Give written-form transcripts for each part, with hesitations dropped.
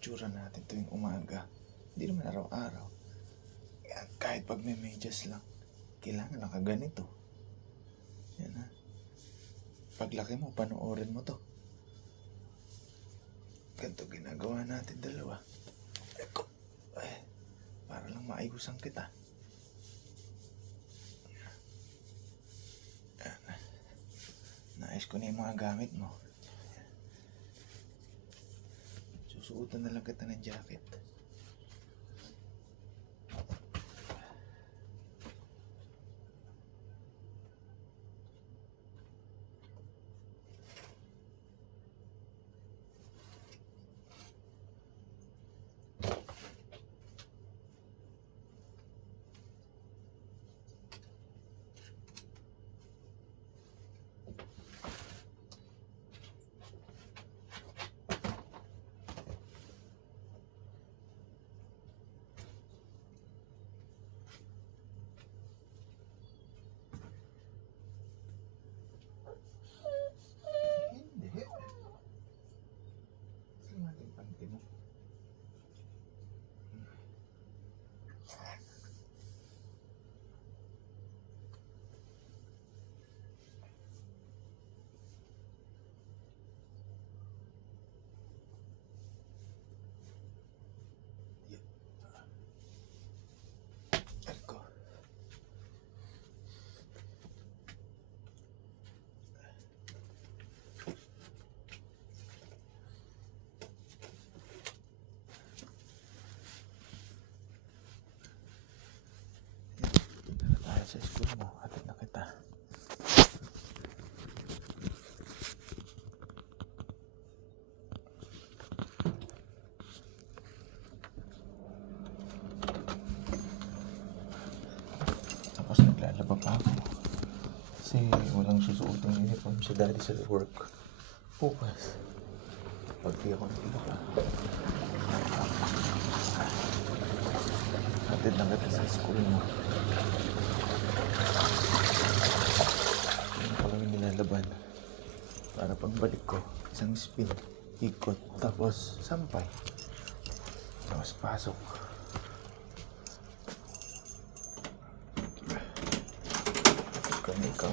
itsura natin tuwing umaga. Hindi naman araw-araw. Yan, kahit pag may medyas lang, kailangan nakaganito. Yan ha. Paglaki mo, panoorin mo to. Ganito ginagawa natin dalawa. Eko. Ay, para lang maayusan kita. Yan. Naayos ko na yung mga gamit mo. Susuotan na lang kita ng jacket. Sa school mo, atid na kita. Tapos naglalaba pa ako kasi walang susuotin ng uniform si daddy sa work. Bukas pag di ako naglaba, atid na kita sa school mo. Yung pala yung nilalaban para pagbalik ko, isang spin, ikot, tapos sampay, tapos pasok. Ikaw.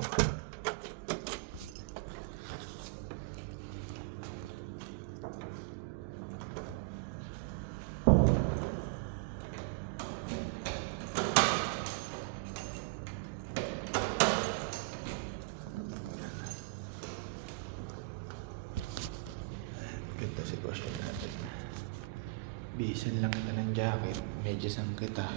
Ganda sitwasyon natin. Bihisan lang kita ng jacket, medyas ang kita.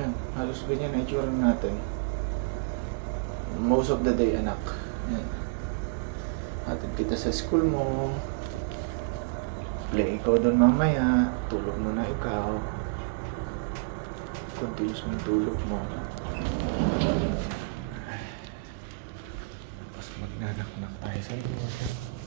Yan, halos ganyan na itsura natin. Most of the day, anak. Yan. Hatid kita sa school mo. Play ikaw doon mamaya. Tulog mo na ikaw. Continuous mo yung tulog mo. Tapos magnanak-nak tayo sa iyo.